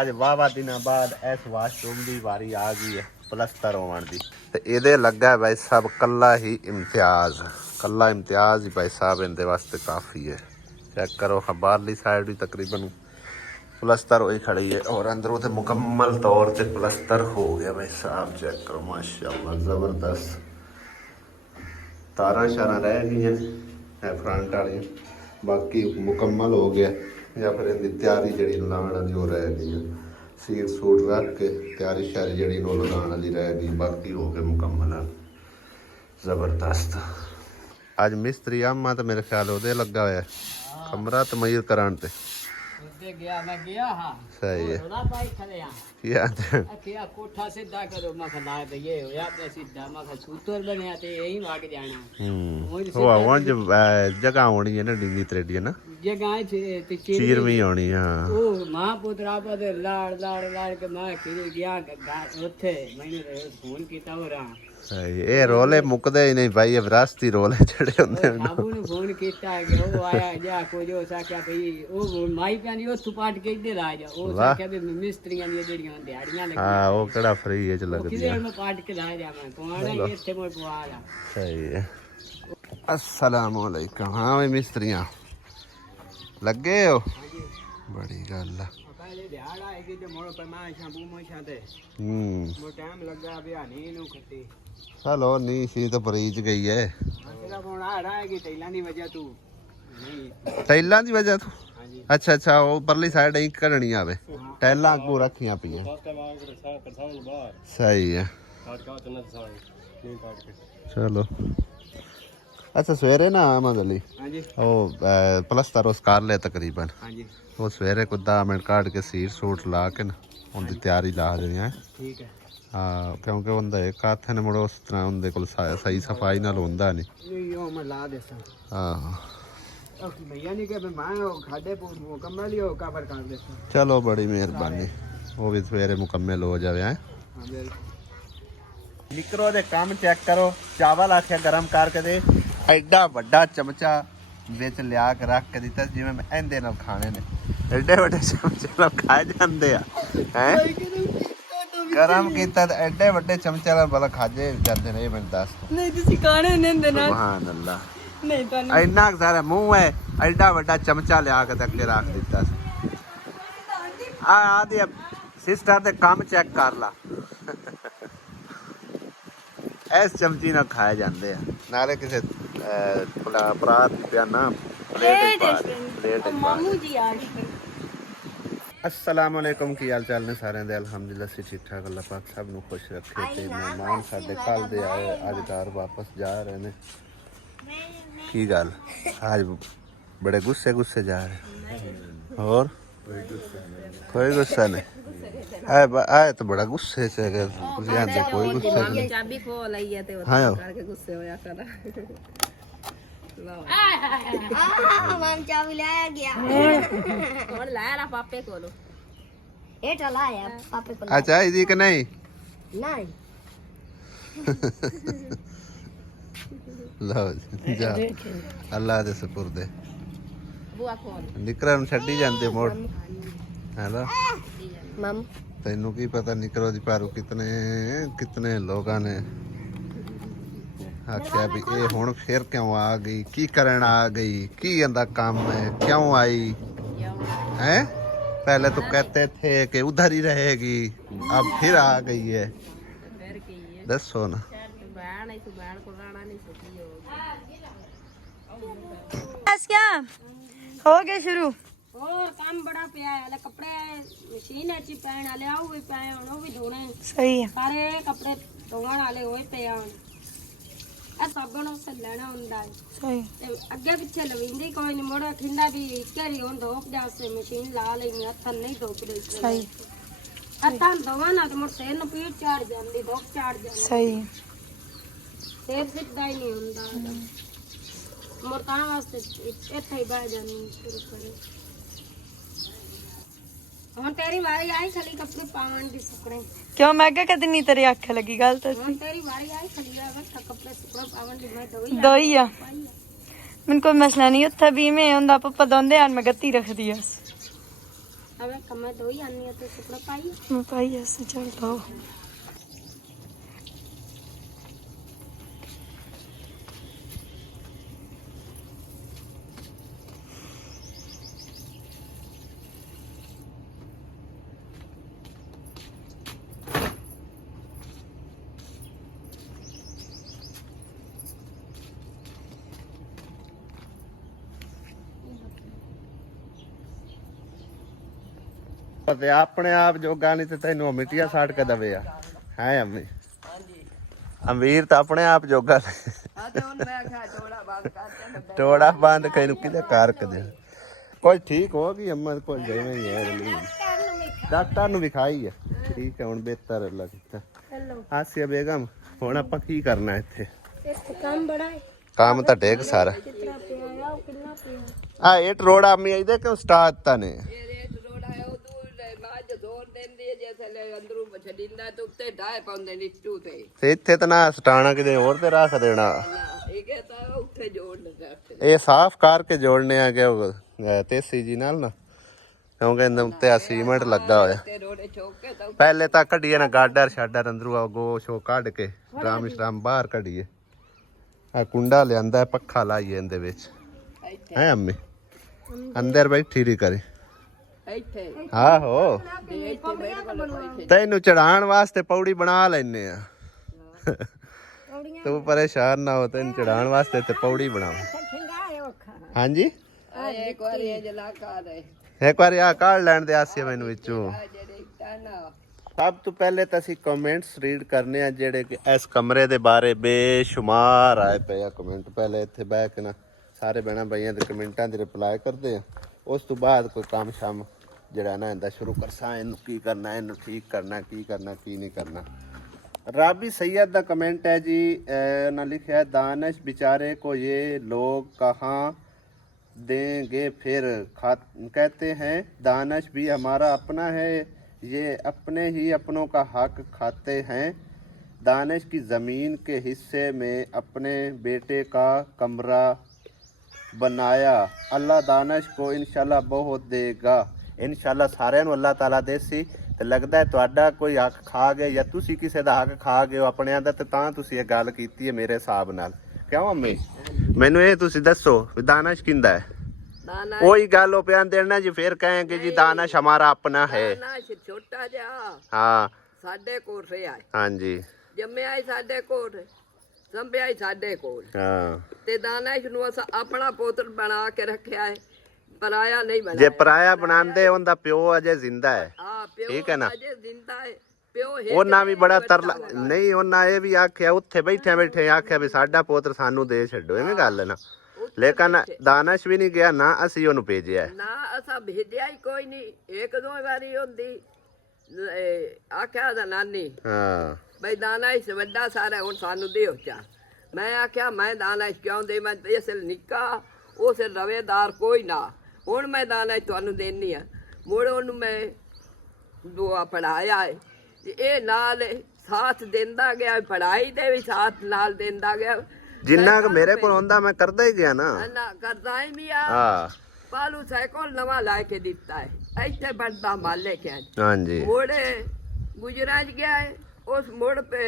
ਅੱਜ ਵਾਹਵਾ ਦਿਨਾਂ ਬਾਅਦ ਇਸ ਵਾਸ਼ਰੂਮ ਦੀ ਵਾਰੀ ਆ ਗਈ ਹੈ ਪਲਸਤਰ ਹੋਣ ਦੀ ਤੇ ਇਹਦੇ ਲੱਗਾ ਭਾਈ ਸਾਹਿਬ ਕੱਲਾ ਹੀ ਇਮਤਿਆਜ਼ ਹੀ ਭਾਈ ਸਾਹਿਬ ਇਹਦੇ ਵਾਸਤੇ ਕਾਫੀ है। चेक करो बाहरली साइड भी तकरीबन प्लस्तर हो खड़ी है और अंदरों से मुकम्मल तौर पे प्लस्तर हो गया भाई साहब। चेक करो माशाल्लाह ज़बरदस्त। तारा शारा रह गई हैं फ्रंट वाली, बाकी मुकम्मल हो गया या फिर इनकी तैयारी जी लाने वाली वो रह गई है। सीट सूट रख के तैयारी शारी जी लगाने वाली रह गई, बाकी हो गए मुकम्मल ज़बरदस्त। अज मिस्त्री आमा तो मेरे ख्याल वो लगा हुआ है कमरा तमीर करान ते गया मैं गया हां सही है थोड़ा भाई खले यहां याद क्या कोठा सीधा करो मैं खला दे ये होया पे सीधा मैं सूतर बनया ते यही भाग जाना वो वंज जगह होनी है ना डिंगी त्रेडी है ना जगह ते चीरवी होनी हां ओ मां पुत्रा पर लाड़ के मैं फिर गया ओथे मैंने फोन कीता हो रहा ਇਹ ਰੋਲੇ ਮੁੱਕਦੇ ਹੀ ਨਹੀਂ ਭਾਈ, ਇਹ ਵਿਰਾਸਤੀ ਰੋਲੇ ਜਿਹੜੇ ਹੁੰਦੇ ਨੇ। ਬਾਬੂ ਨੂੰ ਫੋਨ ਕੀਤਾ ਕਿ ਉਹ ਆਇਆ ਜਾ ਕੋਈ ਜੋ ਸਾਕਿਆ ਭਈ ਉਹ ਮਾਈ ਪੈਂਦੀ ਉਹ ਸੁਪਾਟ ਕੇ ਇੱਧਰ ਆ ਜਾ ਉਹ ਸਾਕਿਆ ਵੀ ਮਿਸਤਰੀਆਂ ਦੀਆਂ ਜਿਹੜੀਆਂ ਦਿਹਾੜੀਆਂ ਲੱਗੀਆਂ ਹਾਂ ਉਹ ਕਿਹੜਾ ਫਰੀ ਹੈ ਚ ਲੱਗਦੀ ਕਿਤੇ ਮੈਂ ਪਾਟ ਕੇ ਲਾ ਜਾ ਮੈਂ ਕੋਣਾ ਇੱਥੇ ਮੋੜ ਪਵਾ ਲਾ ਸਹੀ ਹੈ। अस्सलाम वालेकुम। हाँ भाई मिस्त्रियाँ लगे हो, बड़ी गल है। चलो नी सी तो परीच गई है टाइलों की वजह तू। अच्छा अच्छा वो परली साइड ही कढ़नी आवे टाइलां अगू रखियां पई सही है। चलो अच्छा सवेरे ना अहमद अली वो प्लस्तर उस कर लिया तकरीबन वो सवेरे को 10 मिनट काट के सीट सूट ला के ना उनकी तैयारी ला देनी है। ठीक है हाँ क्योंकि उनका एक हाथ ने मुड़ो उस तरह उनके को सही सफाई नाल होंदा नहीं। मैं ला देसा हाँ भैया नहीं के मैं खादे मुकम्मल ही हो कवर कर देसा। चलो बड़ी मेहरबानी वो भी सवेरे मुकम्मल हो जाए हैं। निकरो दे काम चेक करो। चावल आखिया गर्म करके दे एडा वड्डा चमचा विच लिया के रख के दिता जिवें मैं इंदे नाल खाने ने एडे वड्डे चमचे नाल खाए जांदे आ हैं। गरम कीता ते एडे वड्डे चमचे नाल भला खाजे जांदे ने। मैनूं दस नहीं तुसी खाने ने इंदे नाल सुभान अल्लाह नहीं ताने इन्ना सारा मुंह है एडा वड्डा चमचा लिया के अगे रख दिता आ दी सिस्टर दे काम चेक कर ला इस चमची ना खाए जाते हैं नाले किसी परात पिया ना प्लेट मामू जी आज अस्सलाम वालेकुम की हाल चाल ने सारे दे अल्हम्दुलिल्लाह से ठीक ठाक अल्लाह पाक सब नु खुश रखे ते मेहमान साडे कल दे आए आज घर वापस जा रहे ने की गल आज बड़े गुस्से जा रहे और कोई गुस्सा नहीं आए तो बड़ा गुस्से से अगर तुझे आंदे कोई गुस्सा नहीं चाबी खो लई है ते हाँ करके गुस्से होया कर माम चाबी लाया गया और लाया ना पापे को लो ए लाया पापे को अच्छा इदी कि नहीं नहीं लो जा अल्लाह दे सुपुर्दे बुआ खोल निकरा छड्डी जांदे मोड़ हेलो मम तेनू की पता निकरो दी पारू कितने लोगों ने आख्या भी ये हुण फिर क्यों आ गई की करन आ गई की अंदा काम है क्यों आई हैं। पहले तो कहते थे कि उधर ही रहेगी अब फिर आ गई है दसो ना। क्या हो गया शुरू और काम बड़ा पिया है कपड़े मशीन अच्छी पैन वाले आओ भी पाए वो भी धोने सही है सारे कपड़े धोने वाले होए पे आ साबण उस लेना हुंदा है सही ते अगे पीछे लविंदी कोई नहीं मोड़ा खिंदा भी इकरी हुन धोप जासे मशीन ला लेनी हथ नहीं धोप दे सही हथा धोवा ना तो मोर सिर न पीड़ चढ़ जांदी धोप चढ़ जांदी सही सिर सीधा ही नहीं हुंदा मोर तां वास्ते इत्थे ही बह जानी शुरू करे। ਹੁਣ ਤੇਰੀ ਵਾਰੀ ਆਈ ਖਲੀ ਕੱਪੜੇ ਪਾਵਣ ਦੀ ਸੁਕਣੇ क्यों मैं क्या कदी नहीं तेरी आंख लगी गल तो ਹੁਣ ਤੇਰੀ ਵਾਰੀ ਆਈ ਖਲੀ ਆ ਵਾ ਕੱਪੜੇ ਸੁਕਣੇ ਪਾਵਣ ਦੀ ਮੈਂ ਦੋਈ दो ही आ मैंने कोई मसला नहीं उत्थे भी मैं हुंदा पप्पा दोंदे आन मैं गत्ती रख दी अब कमर दो ही आनी है तो कपड़ा पाई मैं पाई ऐसे चल रहा ਤੇ ਆਪਣੇ ਆਪ ਜੋਗਾ ਨਹੀਂ ਤੇ ਤੈਨੂੰ ਮਿੱਟੀਆਂ ਸਾੜ ਕੇ ਦਵੇ ਆ ਹੈ ਅੰਮੀ ਅਮੀਰ ਤਾਂ ਆਪਣੇ ਆਪ ਜੋਗਾ ਟੋੜਾ ਬੰਦ ਕੇ ਨੂੰ ਕਿਤੇ ਕਾਰ ਕਦੇ ਕੋਈ ਠੀਕ ਹੋ ਗਈ ਅੰਮਾ ਕੋਲ ਜਿਵੇਂ ਹੀ ਹੈ ਡਾਕਟਰ ਨੂੰ ਵਿਖਾਈ ਹੈ ਠੀਕ ਹੈ ਹੁਣ ਬਿਹਤਰ ਲੱਗਦਾ ਆਸਿਆ ਬੇਗਮ ਹੁਣ ਆਪਾਂ ਕੀ ਕਰਨਾ ਇੱਥੇ काम बड़ा है ਕੰਮ ਤਾਂ ਡੇਗ ਸਾਰਾ कितना पे आया कितना पे ਆ ਇਹ ਟਰੋੜਾ ਅੰਮੀ ਇਹਦੇ ਕਿਉਂ ਸਟਾਰਟ ਤਾਂ ਨੇ ਤੇ ਇੱਥੇ ਤਾਂ ਨਾ ਸਟਾਣਾ ਕਿਤੇ ਹੋਰ ਤੇ ਰੱਖ ਦੇਣਾ ਇਹ ਸਾਫ਼ ਕਰਕੇ ਜੋੜਨੇ ਆ ਕਿ ਤੇਸੀ ਜੀ ਨਾਲ ਨਾ ਕਿਉਂਕਿ ਇਹਨਾਂ ਉੱਤੇ ਆ ਸੀਮੈਂਟ ਲੱਗਾ ਹੋਇਆ ਪਹਿਲੇ ਤਾਂ ਕੱਢੀਏ ਨਾ ਗਾਡਰ ਸ਼ਾਡਰ ਅੰਦਰੋਂ ਗੋ ਸ਼ੋ ਕੱਢ ਕੇ ਰਾਮ ਸ਼ਰਾਮ ਬਾਹਰ ਕੱਢੀਏ ਆ ਕੁੰਡਾ ਲਿਆਂਦਾ ਪੱਖਾ ਲਾਈਏ ਇਹਦੇ ਵਿੱਚ ਹੈ ਅੰਮੀ ਅੰਦਰ ਬੈਠੀ ਰਹੀ ਕਰੇ ਆਹੋ ਤੈਨੂੰ ਚੜਾਉਣ ਵਾਸਤੇ ਪੌੜੀ ਬਣਾ ਲੈਨੇ ਆ ਤੂੰ ਪਰੇਸ਼ਾਨ ਨਾ ਹੋ ਤੈਨੂੰ ਚੜਾਉਣ ਵਾਸਤੇ ਤੇ ਪੌੜੀ ਬਣਾਓ ਹਾਂਜੀ ਇੱਕ ਵਾਰੀ ਆ ਕਾਢ ਲੈਣ ਦੇ ਆਸਿਆ ਮੈਨੂੰ ਵਿੱਚੋਂ ਸਭ ਤੋਂ ਪਹਿਲੇ ਤਾਂ ਅਸੀਂ ਕਮੈਂਟਸ ਰੀਡ ਕਰਨੇ ਆ ਜਿਹੜੇ ਕਿ ਇਸ ਕਮਰੇ ਦੇ ਬਾਰੇ ਬੇਸ਼ੁਮਾਰ ਆਏ ਪਏ ਆ ਕਮੈਂਟ ਪਹਿਲੇ ਇੱਥੇ ਬਹਿ ਕੇ ਨਾ ਸਾਰੇ ਭੈਣਾਂ ਭਾਈਆਂ ਦੇ ਕਮੈਂਟਾਂ ਦੇ ਰਿਪਲਾਈ ਕਰਦੇ ਆ ਉਸ ਤੋਂ ਬਾਅਦ ਕੋਈ ਕੰਮ ਸ਼ਾਮ ਜਿਹੜਾ ਨਾ ਇਹਦਾ ਸ਼ੁਰੂ ਕਰਸਾਂ ਇਹਨੂੰ ਕੀ ਕਰਨਾ ਇਹਨੂੰ ਠੀਕ ਕਰਨਾ ਕੀ ਨਹੀਂ ਕਰਨਾ ਰਾਬੀ सैयद ਦਾ ਕਮੈਂਟ ਹੈ ਜੀ ਉਹਨਾਂ ਲਿਖਿਆ दानिश बेचारे को ये लोग कहाँ देंगे फिर कहते हैं दानिश भी हमारा अपना है ये अपने ही अपनों का हक खाते हैं दानिश की ज़मीन के हिस्से में अपने बेटे का कमरा बनाया अल्लाह दानिश को इंशाल्लाह बहुत देगा इंशाल्लाह सारे अल्लाह ताला देसी ਤੇ ਲੱਗਦਾ ਹੈ ਤੁਹਾਡਾ ਕੋਈ ਹੱਕ ਖਾ ਗਿਆ ਜਾਂ ਤੁਸੀਂ ਕਿਸੇ ਦਾ ਹੱਕ ਖਾ ਗਏ ਹੋ ਆਪਣਿਆਂ ਦਾ ਤੇ ਤਾਂ ਤੁਸੀਂ ਇਹ ਗੱਲ ਕੀਤੀ ਹੈ ਮੇਰੇ ਹਿਸਾਬ ਨਾਲ ਕਿਉਂ ਅੰਮੀ ਮੈਨੂੰ ਇਹ ਤੁਸੀਂ ਦੱਸੋ ਵੀ ਦਾਨਿਸ਼ ਕਿੰਦਾ ਹੈ ਉਹੀ ਗੱਲ ਉਹ ਬਿਆਨ ਦੇਣਾ ਜੀ ਫਿਰ ਕਹੇਂਗੇ ਜੀ ਦਾਨਿਸ਼ ਹਮਾਰਾ ਆਪਣਾ ਹੈ ਦਾਨਿਸ਼ ਛੋਟਾ ਜਿਹਾ ਹਾਂ ਸਾਡੇ ਕੋਲ ਰਿਹਾ ਹਾਂਜੀ ਜੰਮਿਆ ਹੀ ਸਾਡੇ ਕੋਲ ਸੰਭਿਆ ਹੀ ਸਾਡੇ ਕੋਲ ਹਾਂ ਤੇ ਦਾਨਿਸ਼ ਨੂੰ ਅਸਾਂ ਆਪਣਾ ਪੁੱਤਰ ਬਣਾ ਕੇ ਰੱਖਿਆ ਹੈ ਪਰਾਇਆ ਨਹੀਂ ਬਣਾਇਆ ਜੇ ਪਰਾਇਆ ਬਣਾਉਂਦੇ ਉਹਦਾ ਪਿਓ ਅਜੇ ਜ਼ਿੰਦਾ ਹੈ ਹਾਂ ਪਿਓ ਠੀਕ ਹੈ ਨਾ ਅਜੇ ਜ਼ਿੰਦਾ ਹੈ ਪਿਓ ਹੈ ਉਹਨਾਂ ਵੀ ਬੜਾ ਤਰਲਾ ਨਹੀਂ ਉਹਨਾਂ ਇਹ ਵੀ ਆਖਿਆ ਉੱਥੇ ਬੈਠੇ ਆਖਿਆ ਵੀ ਸਾਡਾ ਪੁੱਤਰ ਸਾਨੂੰ ਦੇ ਛੱਡੋ ਐਵੇਂ ਗੱਲ ਹੈ ਨਾ ਲੇਕਿਨ ਦਾਨਿਸ਼ ਵੀ ਨਹੀਂ ਗਿਆ ਨਾ ਅਸੀਂ ਉਹਨੂੰ ਭੇਜਿਆ ਨਾ ਅਸਾਂ ਭੇਜਿਆ ਹੀ ਕੋਈ ਨਹੀਂ ਇੱਕ ਦੋ ਵਾਰੀ ਹੁੰਦੀ ਆਖਿਆ ਦਾ ਨਾਨੀ ਹਾਂ ਬਈ ਦਾਨਿਸ਼ ਵੱਡਾ ਸਾਰਾ ਹੁਣ ਸਾਨੂੰ ਦਿਓ ਚਾ ਮੈਂ ਆਖਿਆ ਮੈਂ ਦਾਨਿਸ਼ ਕਿਉਂ ਦੇ ਮੈਂ ਇਸ ਨਿੱਕਾ ਉਸ ਰਵੇਦਾਰ ਕੋਈ ਨਾ ਹੁਣ ਮੈਂ ਦਾਨਿਸ਼ ਤੁਹਾਨੂੰ ਦੇਣੀ ਆ ਮੁੜ ਉਹਨੂੰ ਮੈਂ ਦੁਆ ਪੜਾਇਆ ਹੈ ਇਹ ਨਾਲ ਸਾਥ ਦਿੰਦਾ ਗਿਆ ਪੜਾਈ ਦੇ ਵੀ ਸਾਥ ਨਾਲ ਦਿੰਦਾ ਗਿਆ ਜਿੰਨਾ ਕਿ ਮੇਰੇ ਕੋਲ ਆਉਂਦਾ ਮੈਂ ਕਰਦਾ ਹੀ ਗਿਆ ਨਾ ਨਾ ਕਰਦਾ ਹੀ ਵੀ ਆ ਹਾਂ ਪਾਲੂ ਸਾਈਕਲ ਨਵਾਂ ਲੈ ਕੇ ਦਿੱਤਾ ਹੈ ਇੱਥੇ ਬੰਦਾ ਮਾਲੇ ਕੇ ਹਾਂਜੀ ਮੋੜੇ ਗੁਜਰਾਤ ਗਿਆ ਹੈ ਉਸ ਮੋੜ ਤੇ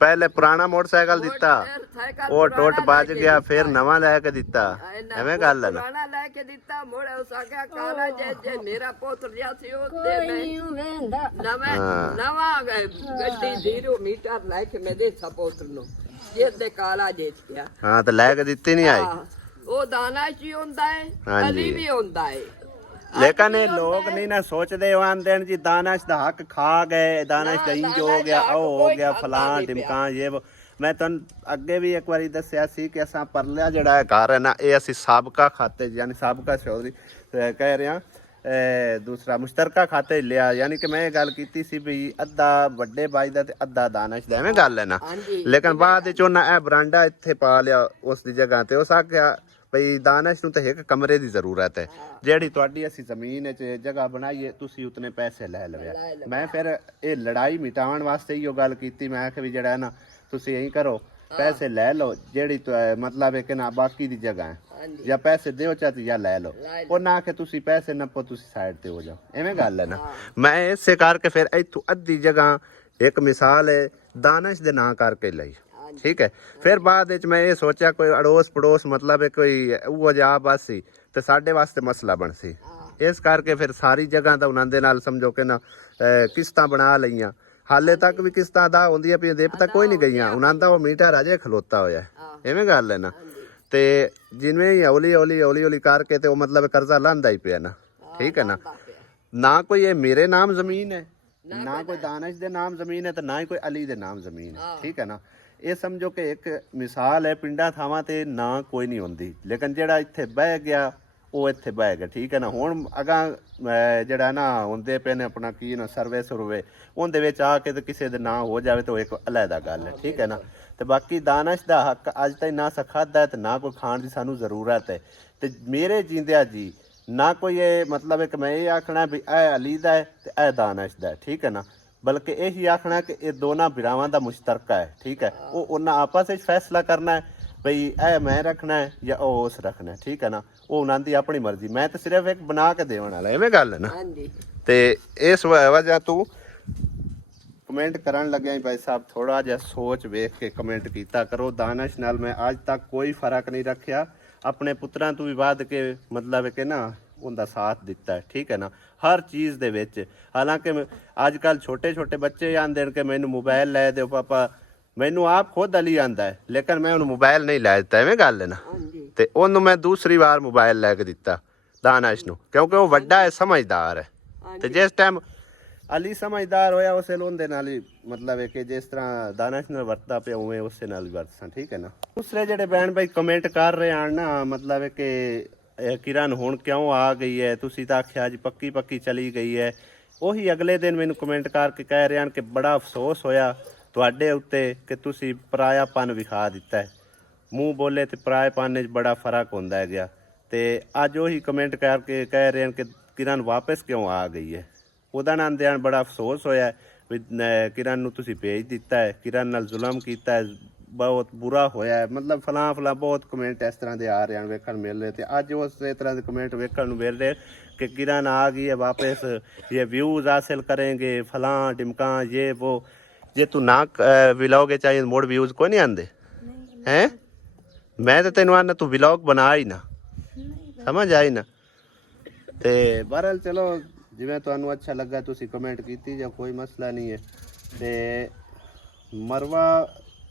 ਪਹਿਲੇ ਪੁਰਾਣਾ ਮੋਟਰਸਾਈਕਲ ਦਿੱਤਾ ਉਹ ਟੁੱਟ ਵੱਜ ਗਿਆ ਫਿਰ ਨਵਾਂ ਲੈ ਕੇ ਦਿੱਤਾ ਐਵੇਂ ਗੱਲ ਹੈ ਨਾ ਪੁਰਾਣਾ ਲੈ ਕੇ ਦਿੱਤਾ ਮੋੜੇ ਉਸ ਆਖਿਆ ਕਾਲਾ ਜੇ ਮੇਰਾ ਪੁੱਤਰ ਜਿਹਾ ਸੀ ਉਹ ਤੇ ਨਵਾਂ ਗੱਡੀ 0 ਮੀਟਰ ਲੈ ਕੇ ਮੈਂ ਦੇ ਪੁੱਤਰ ਨੂੰ ਜਿਸ ਦੇ ਕਾਲਾ ਜੇ ਗਿਆ ਹਾਂ ਤੇ ਲੈ ਕੇ ਦਿੱਤੀ ਨਹੀਂ ਆਈ ਉਹ ਦਾਨਿਸ਼ ਹੀ ਹੁੰਦਾ ਹੈ ਅਲੀ ਵੀ ਹੁੰਦਾ ਹੈ ਲੇਕਿਨ ਇਹ ਲੋਕ ਨਹੀਂ ਨਾ ਸੋਚਦੇ ਆਂਦੇ ਜੀ ਦਾਨਿਸ਼ ਦਾ ਹੱਕ ਖਾ ਗਏ ਦਾਨਿਸ਼ ਦਾ ਇੰਜ ਹੋ ਗਿਆ ਉਹ ਹੋ ਗਿਆ ਫਲਾਂ ਟਿਮਕਾਂ ਇਹ ਮੈਂ ਤੁਹਾਨੂੰ ਅੱਗੇ ਵੀ ਇੱਕ ਵਾਰੀ ਦੱਸਿਆ ਸੀ ਕਿ ਅਸਾਂ ਪਰਲਿਆ ਜਿਹੜਾ ਘਰ ਹੈ ਨਾ ਇਹ ਅਸੀਂ ਸਾਬਕਾ ਖਾਤੇ ਯਾਨੀ ਸਾਬਕਾ ਚੌਧਰੀ ਕਹਿ ਰਿਹਾ ਦੂਸਰਾ ਮੁਸ਼ਤਰਕਾ ਖਾਤੇ ਲਿਆ ਯਾਨੀ ਕਿ ਮੈਂ ਇਹ ਗੱਲ ਕੀਤੀ ਸੀ ਵੀ ਅੱਧਾ ਵੱਡੇ ਬਾਈ ਦਾ ਤੇ ਅੱਧਾ ਦਾਨਿਸ਼ ਦਾ ਐਵੇਂ ਗੱਲ ਹੈ ਨਾ ਲੇਕਿਨ ਬਾਅਦ ਵਿੱਚ ਉਹਨਾਂ ਇਹ ਬਰਾਂਡਾ ਇੱਥੇ ਪਾ ਲਿਆ ਉਸ ਦੀ ਜਗ੍ਹਾ ਤੇ ਉਸ ਆਖਿਆ ਭਈ ਦਾਨਿਸ਼ ਨੂੰ ਤਾਂ ਇੱਕ ਕਮਰੇ ਦੀ ਜ਼ਰੂਰਤ ਹੈ ਜਿਹੜੀ ਤੁਹਾਡੀ ਅਸੀਂ ਜ਼ਮੀਨ 'ਚ ਜਗ੍ਹਾ ਬਣਾਈਏ ਤੁਸੀਂ ਉਤਨੇ ਪੈਸੇ ਲੈ ਲਵਿਆ ਮੈਂ ਫਿਰ ਇਹ ਲੜਾਈ ਮਿਟਾਉਣ ਵਾਸਤੇ ਹੀ ਉਹ ਗੱਲ ਕੀਤੀ ਮੈਂ ਕਿ ਵੀ ਜਿਹੜਾ ਨਾ ਤੁਸੀਂ ਇਹੀ ਕਰੋ ਪੈਸੇ ਲੈ ਲਓ ਜਿਹੜੀ ਮਤਲਬ ਹੈ ਕਿ ਨਾ ਬਾਕੀ ਦੀ ਜਗ੍ਹਾ ਹੈ ਹਾਂਜੀ ਜਾਂ ਪੈਸੇ ਦਿਓ ਚਾਹਤੇ ਜਾਂ ਲੈ ਲਓ ਲੈ ਉਹ ਨਾ ਕਿ ਤੁਸੀਂ ਪੈਸੇ ਨੱਪੋ ਤੁਸੀਂ ਸਾਈਡ ਤੇ ਹੋ ਜਾਓ ਐਵੇਂ ਗੱਲ ਹੈ ਨਾ ਮੈਂ ਇਸੇ ਕਰਕੇ ਫਿਰ ਇੱਥੋਂ ਅੱਧੀ ਜਗ੍ਹਾ ਇੱਕ ਮਿਸਾਲ ਹੈ ਦਾਨਿਸ਼ ਦੇ ਨਾਂ ਕਰਕੇ ਲਈ ਠੀਕ ਹੈ ਫਿਰ ਬਾਅਦ ਵਿੱਚ ਮੈਂ ਇਹ ਸੋਚਿਆ ਕੋਈ ਅੜੋਸ ਪੜੋਸ ਮਤਲਬ ਹੈ ਕੋਈ ਉਹ ਜਾ ਬਾਸੀ ਤੇ ਸਾਡੇ ਵਾਸਤੇ ਮਸਲਾ ਬਣ ਸੀ ਇਸ ਕਰਕੇ ਫਿਰ ਸਾਰੀ ਜਗ੍ਹਾ ਦਾ ਉਹਨਾਂ ਦੇ ਨਾਲ ਸਮਝੋ ਕਿ ਨਾ ਕਿਸ਼ਤਾਂ ਬਣਾ ਲਈਆਂ ਹਾਲੇ ਤੱਕ ਵੀ ਕਿਸ਼ਤਾਂ ਅਦਾ ਹੁੰਦੀਆਂ ਪਈਆਂ ਦੇਪ ਤੱਕ ਕੋਈ ਨਹੀਂ ਗਈਆਂ ਉਹਨਾਂ ਦਾ ਉਹ ਮੀਟਰ ਅਜੇ ਖਲੋਤਾ ਹੋਇਆ ਐਵੇਂ ਗੱਲ ਹੈ ਨਾ ਤੇ ਜਿਵੇਂ ਹੀ ਹੌਲੀ ਹੌਲੀ ਕਰਕੇ ਤੇ ਉਹ ਮਤਲਬ ਕਰਜ਼ਾ ਲਾਂਦਾ ਹੀ ਪਿਆ ਨਾ ਠੀਕ ਹੈ ਨਾ ਨਾ ਕੋਈ ਇਹ ਮੇਰੇ ਨਾਮ ਜ਼ਮੀਨ ਹੈ ਨਾ ਕੋਈ ਦਾਨਿਸ਼ ਦੇ ਨਾਮ ਜ਼ਮੀਨ ਹੈ ਤੇ ਨਾ ਹੀ ਕੋਈ ਅਲੀ ਦੇ ਨਾਮ ਜ਼ਮੀਨ ਹੈ ਠੀਕ ਹੈ ਨਾ ਇਹ ਸਮਝੋ ਕਿ ਇੱਕ ਮਿਸਾਲ ਹੈ ਪਿੰਡਾਂ ਥਾਵਾਂ ਤੇ ਨਾ ਕੋਈ ਨਹੀਂ ਹੁੰਦੀ ਲੇਕਿਨ ਜਿਹੜਾ ਇੱਥੇ ਬਹਿ ਗਿਆ ਉਹ ਇੱਥੇ ਬਹਿ ਗਿਆ ਠੀਕ ਹੈ ਨਾ ਹੁਣ ਅਗਾਂ ਜਿਹੜਾ ਨਾ ਹੁੰਦੇ ਪਏ ਨੇ ਆਪਣਾ ਕੀ ਨਾ ਸਰਵੇ ਉਹਦੇ ਵਿੱਚ ਆ ਕੇ ਤੇ ਕਿਸੇ ਦੇ ਨਾਂ ਹੋ ਜਾਵੇ ਤਾਂ ਉਹ ਇੱਕ ਅਲੱਗਾ ਗੱਲ ਹੈ ਠੀਕ ਹੈ ਨਾ ਤੇ ਬਾਕੀ ਦਾਨਿਸ਼ ਦਾ ਹੱਕ ਅੱਜ ਤਾਈਂ ਨਾ ਖਾਧਾ ਹੈ ਤੇ ਨਾ ਕੋਈ ਖਾਣ ਦੀ ਸਾਨੂੰ ਜ਼ਰੂਰਤ ਹੈ ਤੇ ਮੇਰੇ ਜੀਂਦਿਆਂ ਜੀ ਨਾ ਕੋਈ ਇਹ ਮਤਲਬ ਇੱਕ ਮੈਂ ਇਹ ਆਖਣਾ ਵੀ ਇਹ ਅਲੀ ਦਾ ਹੈ ਤੇ ਇਹ ਦਾਨਿਸ਼ ਦਾ ਹੈ ਠੀਕ ਹੈ ਨਾ ਬਲਕਿ ਇਹੀ ਆਖਣਾ ਕਿ ਇਹ ਦੋਨਾਂ ਭਰਾਵਾਂ ਦਾ ਮੁਸ਼ਤਰਕਾ ਹੈ ਠੀਕ ਹੈ ਉਹ ਉਹਨਾਂ ਆਪਸ ਵਿੱਚ ਫੈਸਲਾ ਕਰਨਾ ਹੈ ਬਈ ਇਹ ਮੈਂ ਰੱਖਣਾ ਹੈ ਜਾਂ ਉਹ ਉਸ ਰੱਖਣਾ ਹੈ ਠੀਕ ਹੈ ਨਾ ਉਹ ਉਹਨਾਂ ਦੀ ਆਪਣੀ ਮਰਜ਼ੀ ਮੈਂ ਤਾਂ ਸਿਰਫ ਇੱਕ ਬਣਾ ਕੇ ਦੇਣ ਵਾਲਾ ਐਵੇਂ ਗੱਲ ਹੈ ਨਾ ਹਾਂਜੀ ਤੇ ਇਸ ਵਜ੍ਹਾ ਤੂੰ ਕਮੈਂਟ ਕਰਨ ਲੱਗਿਆ ਭਾਈ ਸਾਹਿਬ ਥੋੜਾ ਜਿਹਾ ਸੋਚ ਵੇਖ ਕੇ ਕਮੈਂਟ ਕੀਤਾ ਕਰੋ ਦਾਨਿਸ਼ ਨਾਲ ਮੈਂ ਅੱਜ ਤੱਕ ਕੋਈ ਫਰਕ ਨਹੀਂ ਰੱਖਿਆ ਆਪਣੇ ਪੁੱਤਰਾਂ ਤੋਂ ਵੀ ਵੱਧ ਕੇ ਮਤਲਬ ਕਿ ਨਾ ਉਹਦਾ ਸਾਥ ਦਿੱਤਾ ਹੈ ਠੀਕ ਹੈ ਨਾ ਹਰ ਚੀਜ਼ ਦੇ ਵਿੱਚ ਹਾਲਾਂਕਿ ਅੱਜ ਕੱਲ ਛੋਟੇ ਬੱਚੇ ਆਂਦੇ ਨੇ ਕਿ ਮੈਨੂੰ ਮੋਬਾਈਲ ਲੈ ਦਿਓ ਪਾਪਾ ਮੈਨੂੰ ਆਪ ਖੁਦ ਅਲੀ ਆਂਦਾ ਹੈ ਲੇਕਿਨ ਮੈਂ ਉਹਨੂੰ ਮੋਬਾਈਲ ਨਹੀਂ ਲੈ ਦਿੱਤਾ ਐਵੇਂ ਗੱਲ ਹੈ ਨਾ ਤੇ ਉਹਨੂੰ ਮੈਂ ਦੂਸਰੀ ਵਾਰ ਮੋਬਾਈਲ ਲੈ ਕੇ ਦਿੱਤਾ ਦਾਨਿਸ਼ ਨੂੰ ਕਿਉਂਕਿ ਉਹ ਵੱਡਾ ਹੈ ਸਮਝਦਾਰ ਹੈ ਤੇ ਜਿਸ ਟਾਈਮ ਅਲੀ ਸਮਝਦਾਰ ਹੋਇਆ ਉਸੇ ਉਹਦੇ ਨਾਲ ਹੀ ਮਤਲਬ ਹੈ ਕਿ ਜਿਸ ਤਰ੍ਹਾਂ ਦਾਨਿਸ਼ ਨਾਲ ਵਰਤਦਾ ਪਿਆ ਉਵੇਂ ਉਸੇ ਨਾਲ ਵੀ ਵਰਤਸਾਂ ਠੀਕ ਹੈ ਨਾ ਦੂਸਰੇ ਜਿਹੜੇ ਭੈਣ ਭਾਈ ਕਮੈਂਟ ਕਰ ਰਹੇ ਹਨ ਨਾ ਮਤਲਬ ਹੈ ਕਿ ਕਿਰਨ ਹੁਣ ਕਿਉਂ ਆ ਗਈ ਹੈ ਤੁਸੀਂ ਤਾਂ ਆਖਿਆ ਜੀ ਪੱਕੀ ਚਲੀ ਗਈ ਹੈ ਉਹੀ ਅਗਲੇ ਦਿਨ ਮੈਨੂੰ ਕਮੈਂਟ ਕਰਕੇ ਕਹਿ ਰਹੇ ਹਨ ਕਿ ਬੜਾ ਅਫਸੋਸ ਹੋਇਆ ਤੁਹਾਡੇ ਉੱਤੇ ਕਿ ਤੁਸੀਂ ਪਰਾਇਆਪਨ ਵਿਖਾ ਦਿੱਤਾ ਹੈ ਮੂੰਹ ਬੋਲੇ ਤੇ ਪਰਾਇਆਪਨ ਵਿੱਚ ਬੜਾ ਫਰਕ ਹੁੰਦਾ ਹੈ ਗਿਆ ਤੇ ਅੱਜ ਉਹੀ ਕਮੈਂਟ ਕਰਕੇ ਕਹਿ ਰਹੇ ਹਨ ਕਿ ਕਿਰਨ ਵਾਪਸ ਕਿਉਂ ਆ ਗਈ ਹੈ ਉਹਦਾ ਨਾਮ ਦੇਣ ਬੜਾ ਅਫਸੋਸ ਹੋਇਆ ਵੀ ਕਿਰਨ ਨੂੰ ਤੁਸੀਂ ਭੇਜ ਦਿੱਤਾ ਹੈ ਕਿਰਨ ਨਾਲ ਜ਼ੁਲਮ ਕੀਤਾ ਹੈ ਬਹੁਤ ਬੁਰਾ ਹੋਇਆ ਹੈ ਮਤਲਬ ਫਲਾਂ ਬਹੁਤ ਕਮੈਂਟ ਇਸ ਤਰ੍ਹਾਂ ਦੇ ਆ ਰਹੇ ਹਨ ਵੇਖਣ ਮਿਲ ਰਹੇ ਤੇ ਅੱਜ ਉਸੇ ਤਰ੍ਹਾਂ ਦੇ ਕਮੈਂਟ ਵੇਖਣ ਨੂੰ ਮਿਲ ਰਹੇ ਕਿ ਕਿਰਨ ਆ ਗਈ ਹੈ ਵਾਪਸ ਇਹ ਵਿਊਜ਼ ਹਾਸਿਲ ਕरेंगे ਫਲਾਂ ਡਿਮਕਾਂ ਇਹ ਉਹ ਜੇ ਤੂੰ ਨਾ ਵਲੌਗ ਚਾਹੀਏ ਮੋੜ ਵਿਊਜ਼ ਕੋਈ ਨਹੀਂ ਆਉਂਦੇ ਹੈ ਮੈਂ ਤਾਂ ਤੈਨੂੰ ਆਨਾ ਤੂੰ ਵਲੌਗ ਬਣਾ ਹੀ ਨਾ ਸਮਝ ਆਈ ਨਾ ਤੇ ਬਹਰਹਾਲ ਚਲੋ ਜਿਵੇਂ ਤੁਹਾਨੂੰ ਅੱਛਾ ਲੱਗਾ ਤੁਸੀਂ ਕਮੈਂਟ ਕੀਤੀ ਜਾਂ ਕੋਈ ਮਸਲਾ नहीं है ਤੇ मरवा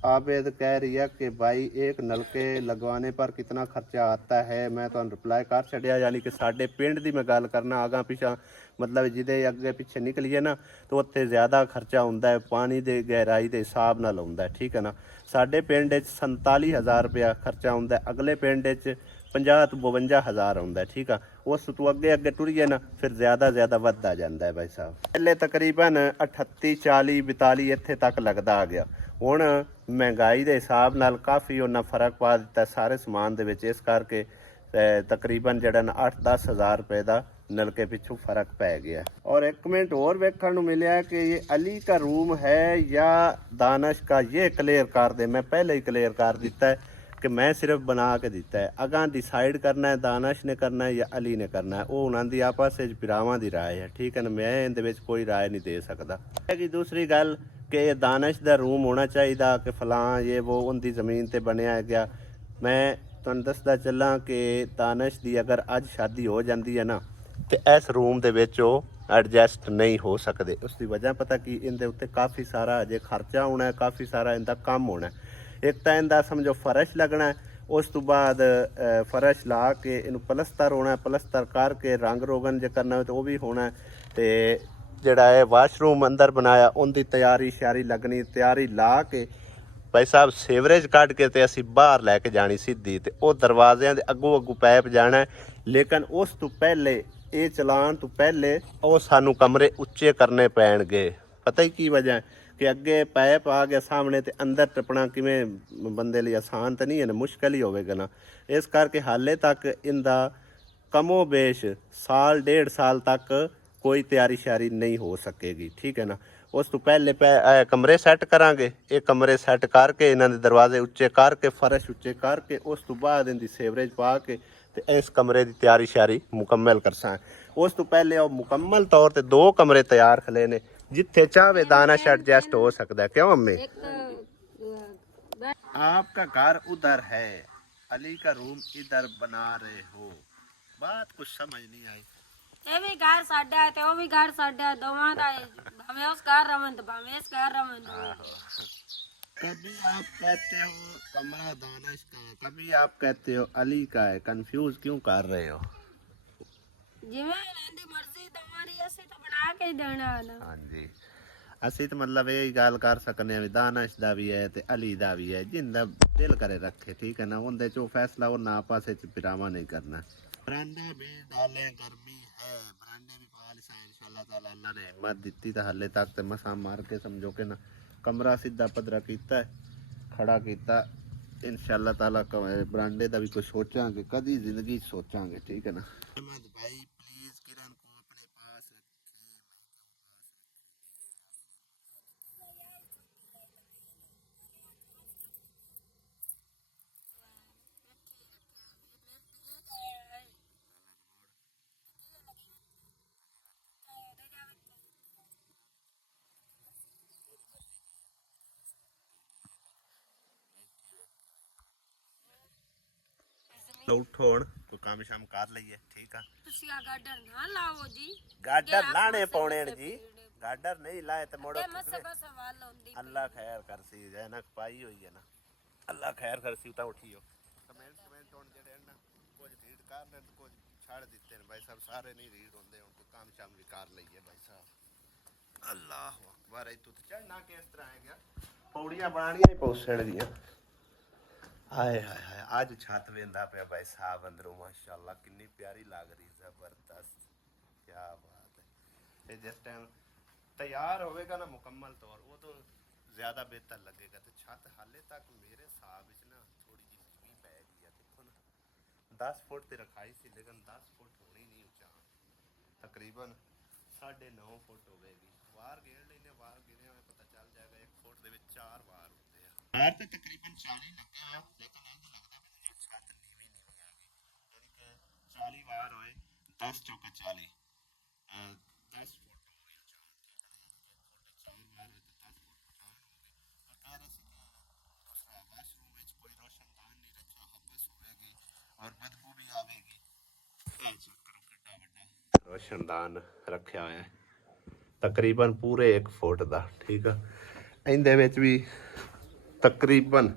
आबेद कह रही है कि भाई एक नलके लगवाने पर कितना खर्चा आता है मैं तो रिप्लाई कर छड़िया यानी कि साडे पिंड दी मैं गल करना आगा पिछा मतलब जिदे अगे पिछे निकलीए ना तो उत्थे ज़्यादा खर्चा हुंदा है पानी दे गहराई दे हिसाब नाल हुंदा है ठीक है ना साडे पिंड 47,000 रुपया खर्चा हुंदा है अगले पिंड 50 ਤੋਂ 52,000 ਆਉਂਦਾ ਠੀਕ ਆ ਉਸ ਤੋਂ ਅੱਗੇ ਟੁਰੀਏ ਨਾ ਫਿਰ ਜ਼ਿਆਦਾ ਵੱਧਦਾ ਜਾਂਦਾ ਹੈ ਭਾਈ ਸਾਹਿਬ ਪਹਿਲੇ ਤਕਰੀਬਨ 38 40 42 ਇੱਥੇ ਤੱਕ ਲੱਗਦਾ ਆ ਗਿਆ ਹੁਣ ਮਹਿੰਗਾਈ ਦੇ ਹਿਸਾਬ ਨਾਲ ਕਾਫੀ ਉਹਨਾਂ ਫਰਕ ਪਾ ਦਿੱਤਾ ਸਾਰੇ ਸਮਾਨ ਦੇ ਵਿੱਚ ਇਸ ਕਰਕੇ ਤਕਰੀਬਨ ਜਿਹੜਾ ਨਾ 8-10 ਹਜ਼ਾਰ ਰੁਪਏ ਦਾ नलके पिछू फर्क पै गया और एक कमेंट और वेखण नूं मिलिया कि ये अली का रूम है या दानिश का ये क्लियर कर दे मैं पहले ही क्लियर कर दिता है कि मैं सिर्फ बना के दिता है अगां डिसाइड करना है दानिश ने करना है या अली ने करना है वो उन्हां दी आपस विच भरावां दी राय है ठीक है ना मैं इहदे विच कोई राय नहीं दे सकदा कि दूसरी गल कि दानिश दा रूम होना चाहिए कि फलां ये वो उनकी ज़मीन ते बनिया गया मैं तुहानूं दसदा चलां कि दानिश दी अगर अज शादी हो जाती है ना ਤੇ ਇਸ ਰੂਮ ਦੇ ਵਿੱਚ ਉਹ ਐਡਜਸਟ ਨਹੀਂ ਹੋ ਸਕਦੇ ਉਸ ਦੀ ਵਜ੍ਹਾ ਪਤਾ ਕੀ ਇਹਦੇ ਉੱਤੇ ਕਾਫੀ ਸਾਰਾ ਅਜੇ ਖਰਚਾ ਹੋਣਾ ਕਾਫੀ ਸਾਰਾ ਇਹਦਾ ਕੰਮ ਹੋਣਾ ਇੱਕ ਤਾਂ ਇਹਦਾ ਸਮਝੋ ਫਰਸ਼ ਲੱਗਣਾ ਉਸ ਤੋਂ ਬਾਅਦ ਫਰਸ਼ ਲਾ ਕੇ ਇਹਨੂੰ ਪਲਸਤਰ ਹੋਣਾ ਪਲਸਤਰ ਕਰਕੇ ਰੰਗ ਰੋਗਨ ਜੇ ਕਰਨਾ ਹੋਵੇ ਤਾਂ ਉਹ ਵੀ ਹੋਣਾ ਤੇ ਜਿਹੜਾ ਇਹ ਵਾਸ਼ਰੂਮ ਅੰਦਰ ਬਣਾਇਆ ਉਹਦੀ ਤਿਆਰੀ ਸ਼ਿਆਰੀ ਲੱਗਣੀ ਤਿਆਰੀ ਲਾ ਕੇ ਭਾਈ ਸਾਹਿਬ ਸੀਵਰੇਜ ਕੱਢ ਕੇ ਤੇ ਅਸੀਂ ਬਾਹਰ ਲੈ ਕੇ ਜਾਣੀ ਸਿੱਧੀ ਤੇ ਉਹ ਦਰਵਾਜ਼ਿਆਂ ਦੇ ਅੱਗੋਂ ਪਾਈਪ ਜਾਣਾ ਲੇਕਿਨ ਉਸ ਤੋਂ ਪਹਿਲੇ ਇਹ ਚਲਾਉਣ ਤੋਂ ਪਹਿਲੇ ਉਹ ਸਾਨੂੰ ਕਮਰੇ ਉੱਚੇ ਕਰਨੇ ਪੈਣਗੇ ਪਤਾ ਹੀ ਕੀ ਵਜ੍ਹਾ ਕਿ ਅੱਗੇ ਪਾਈਪ ਆ ਗਿਆ ਸਾਹਮਣੇ ਤੇ ਅੰਦਰ ਟੱਪਣਾ ਕਿਵੇਂ ਬੰਦੇ ਲਈ ਆਸਾਨ ਤਾਂ ਨਹੀਂ ਹੈ ਨਾ ਮੁਸ਼ਕਲ ਹੀ ਹੋਵੇਗਾ ਨਾ ਇਸ ਕਰਕੇ ਹਾਲੇ ਤੱਕ ਇਹਦਾ ਕਮੋ ਬੇਸ਼ ਸਾਲ 1.5 ਸਾਲ ਤੱਕ ਕੋਈ ਤਿਆਰੀ ਸ਼ਿਆਰੀ ਨਹੀਂ ਹੋ ਸਕੇਗੀ, ਠੀਕ ਹੈ ਨਾ। ਉਸ ਤੋਂ ਪਹਿਲੇ ਕਮਰੇ ਸੈੱਟ ਕਰਾਂਗੇ। ਇਹ ਕਮਰੇ ਸੈੱਟ ਕਰਕੇ ਇਹਨਾਂ ਦੇ ਦਰਵਾਜ਼ੇ ਉੱਚੇ ਕਰਕੇ ਫਰਸ਼ ਉੱਚੇ ਕਰਕੇ ਉਸ ਤੋਂ ਬਾਅਦ ਇਹਦੀ ਸੀਵਰੇਜ ਪਾ ਕੇ ਤੇ ਇਸ ਕਮਰੇ ਦੀ ਤਿਆਰੀ ਸ਼ਿਆਰੀ ਮੁਕੰਮਲ ਕਰਸਾਂ। ਉਸ ਤੋਂ ਪਹਿਲੇ ਉਹ ਮੁਕੰਮਲ ਤੌਰ ਤੇ 2 ਕਮਰੇ ਤਿਆਰ ਖਲੇ ਨੇ ਜਿੱਥੇ ਚਾਹਵੇ दानिश एडजस्ट हो सकता है। क्यों अम्मी? आपका घर उधर है, अली का रूम इधर बना रहे हो, बात कुछ समझ नहीं आई। ਇਹ ਵੀ ਘਰ ਸਾਡਾ ਹੈ ਤੇ ਉਹ ਵੀ ਘਰ ਸਾਡਾ ਹੈ, ਦੋਵਾਂ ਦਾ ਹੈ। ਭਾਵੇਂ ਉਸ ਘਰ ਰਵਣ ਤੇ ਭਾਵੇਂ ਇਸ ਘਰ ਰਵਣ। कभी आप कहते हो कमरा दानिश का है, कभी आप कहते हो अली का है, कंफ्यूज क्यों कर रहे हो? ਜਿਵੇਂ ਇਹਨਾਂ ਦੀ ਮਰਜ਼ੀ ਤੁਹਾਡੀ, ਅਸੀਂ ਤਾਂ ਬਣਾ ਕੇ ਹੀ ਦੇਣਾ ਹੈ ਨਾ। ਹਾਂਜੀ, ਅਸੀਂ ਤਾਂ ਮਤਲਬ ਇਹ ਗੱਲ ਕਰ ਸਕਨੇ ਆ ਵੀ दानिश ਦਾ ਵੀ ਹੈ ਤੇ ਅਲੀ ਦਾ ਵੀ ਹੈ, ਜਿੰਦਾ ਦਿਲ ਕਰੇ ਰੱਖੇ, ਠੀਕ ਹੈ ਨਾ। ਉਹਦੇ ਚੋਂ ਫੈਸਲਾ ਉਹ ਨਾ ਪਾਸੇ ਚ ਪਿਰਾਵਾ ਨਹੀਂ ਕਰਨਾ। ਬਰਾਂਡਾ ਵੀ ਡਾਲੇ, ਗਰਮੀ ਹੈ, ਬਰਾਂਡੇ ਵੀ ਪਾ ਲਿਆ इंशाल्लाह ताला। अल्लाह ने हिम्मत दी तो हाले तक तो मसा मार के समझो कि ना कमरा सीधा पधरा किया खड़ा किया। इंशाल्लाह ताला बरांडे का भी कुछ सोचांगे, कदी जिंदगी सोचांगे, ठीक है ना। अहमद भाई प्लीज किरण को अपने पास उठो कोई काम शाम कर लीए, ठीक है। ਤੁਸੀਂ ਆ ਗਾਡਰ ਨਾ ਲਾਓ ਜੀ, गाडर लाने पौने जी, गाडर नहीं लाए तो मोड़ो ਤੇ ਮਸੇ ਬਸ ਹਵਾਲ ਹੁੰਦੀ। अल्लाह खैर करसी है ना, पाई हुई है ना, अल्लाह खैर करसी। तो उठियो कमेंट होन जेडे ना कुछ रीड कर ले कुछ छाड़ दिते ने भाई साहब, सारे नहीं रीड होंदे। उनको काम शाम भी कर लईए भाई साहब। अल्लाह अकबर। तू तो चढ़ना किस तरह है गया, पौड़ियां बनानियां ही पौसण दियां। हाय हाय हाय, आज छत वेंदा पे भाई साहब अंदरों माशाल्लाह कितनी प्यारी लग रही, जबरदस्त, क्या बात है। ये जिस टाइम तैयार होएगा ना मुकम्मल तौर, वो तो ज्यादा बेहतर लगेगा। तो छत हाले तक मेरे हिसाब से ना थोड़ी जी नीवी पै गई है। देखो ना 10 फुट ते रखाई सी, लेकिन 10 फुट होनी नहीं उचा, तकरीबन 9.5 फुट होगी। वार गेड़ लेने, वार गिने में पता चल जाएगा। 1 फुट दे विच 4 वार होते हैं। वार ते तकरीबन 40 लगे हैं, लेकिन इंज लगदा भी छत नीवी नीवी आ गई। यानी कि 40 वार होए, 10 चौके 40, 10 फुट हो गई उचा, ठीक है। 1 फुट 4 वार है तो 10 फुट उचान हो गई। और कह रहे थे कि दूसरा वाशरूम में कोई रोशनदान नहीं रखा, हबस होएगी और बदबू भी आवेगी। रोशनदान रखा होया है तकरीबन पूरे 1 फुट का, ठीक है। ਇਹਦੇ ਵਿੱਚ ਵੀ ਤਕਰੀਬਨ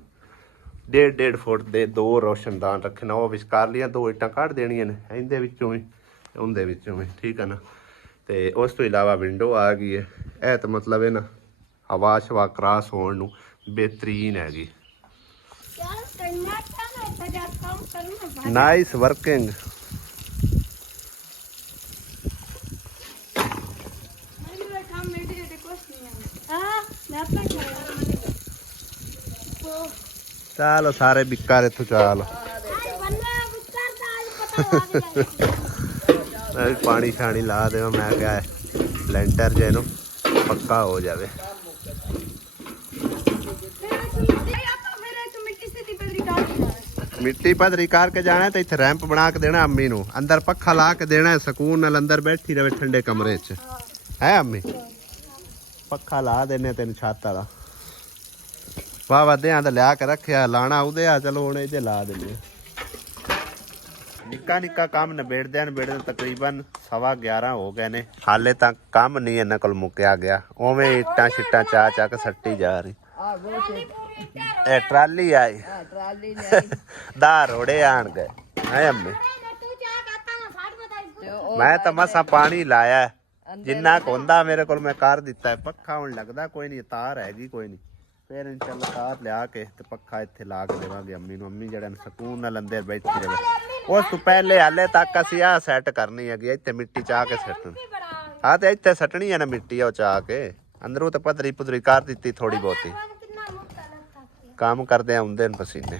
1.5 ਫੁੱਟ ਦੇ 2 ਰੋਸ਼ਨਦਾਨ ਰੱਖਣਾ। ਉਹ ਵਿਚਕਾਰ ਲੀਆਂ 2 ਇੱਟਾਂ ਕੱਢ ਦੇਣੀਆਂ ਨੇ ਇਹਦੇ ਵਿੱਚੋਂ ਵੀ, ਉਹਦੇ ਵਿੱਚੋਂ ਵੀ, ਠੀਕ ਹੈ ਨਾ। ਤੇ ਉਸ ਤੋਂ ਇਲਾਵਾ ਵਿੰਡੋ ਆ ਗਈ ਹੈ। ਇਹ ਤਾਂ ਮਤਲਬ ਹੈ ਨਾ ਹਵਾ ਸ਼ਵਾ ਕ੍ਰਾਸ ਹੋਣ ਨੂੰ ਬਿਹਤਰੀਨ ਹੈਗੀ। Nice working. चलो सारे बिकार इथों चल पानी शानी ला दे। मैं क्या है लेंटर जे नु पक्का हो जावे। मिट्टी पधरी करके जाना है तो इत्थे रैंप बना के देना अम्मी नू, अंदर पक्खा ला के देना है, सुकून नाल अंदर बैठी रहे ठंडे कमरे च, है अम्मी। पक्खा ला देने तेन छत वाला वाह वाह तो लिया के रखिया, लाना उदे आ। चलो हुण इहदे ला देने। निक्का निक्का काम नबेड़दे तकरीबन 11:15 हो गए ने, हाले तक काम नहीं इन्हां कोल मुक्या गया। उवें इट्टां शिट्टां चा के सट्टी जा रही। ए ट्राली आई, ट्राली ने दा रोड़े आण गए, है अम्मी। मैं तो मसा पानी लाया जिन्ना क हुंदा मेरे कोल मैं कर दिता है। पक्खा हुण लगदा कोई नहीं, तार हैगी कोई नहीं। फिर इंशाल्लाह तार लिया के ते पक्खा इत्थे ला के देवांगे अम्मी नूं। अम्मी जेड़ा सुकून नाल अंदर बैठी रहे। उस तो पहले हाले तक असीं आ सैट करनी हैगी, इत्थे मिट्टी चा के सट्टनी। हाँ तो इत्थे सट्टनी है ना मिट्टी, ओ चा के अंदरों तो पधरी पुधरी कर दित्ती थोड़ी बहुती। काम करदे आउंदे न पसीने।